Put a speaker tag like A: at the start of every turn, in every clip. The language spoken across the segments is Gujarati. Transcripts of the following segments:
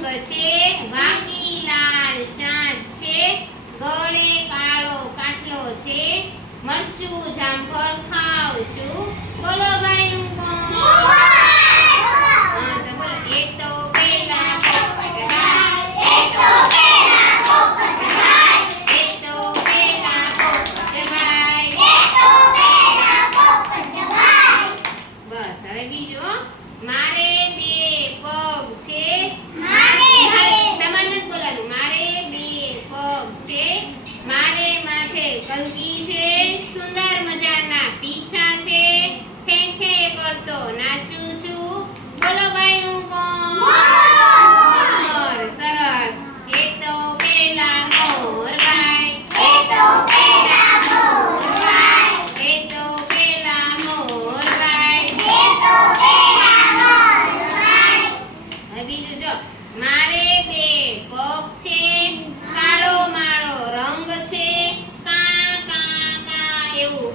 A: રંગ છે, વાંકી લાલ ચાંદ છે, ગળે કાળો કાટલો છે. મરચું જામફળ ખાવ છું. બોલો છે. મારે માથે કલગી છે. સુંદર મજાના પીછા છે.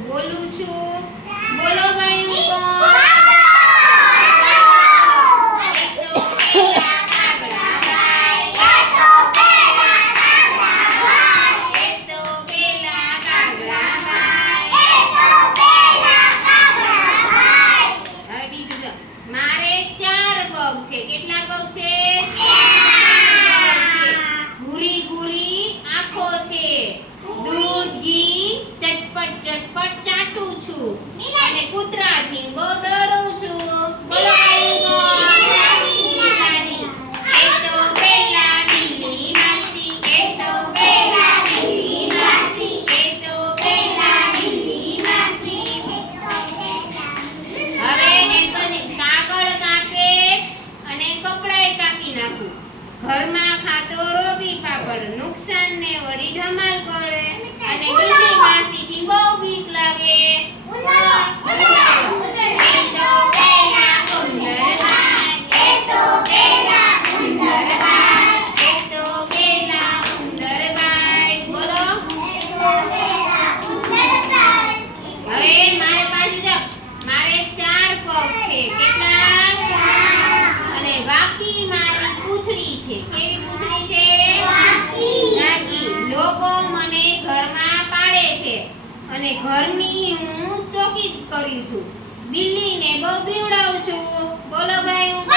A: બોલું છું. બોલો ભાઈ ઘરમાં ખાતો રોટી પાપડ નુકસાન ને વળી ધમાલ કરે. અને બીજી માસીથી બહુ બીક લાગે. અને ઘરની હું ચોકી કરીશું. બિલ્લીને બહુ બીવડાવું બોલો ભાઈ હું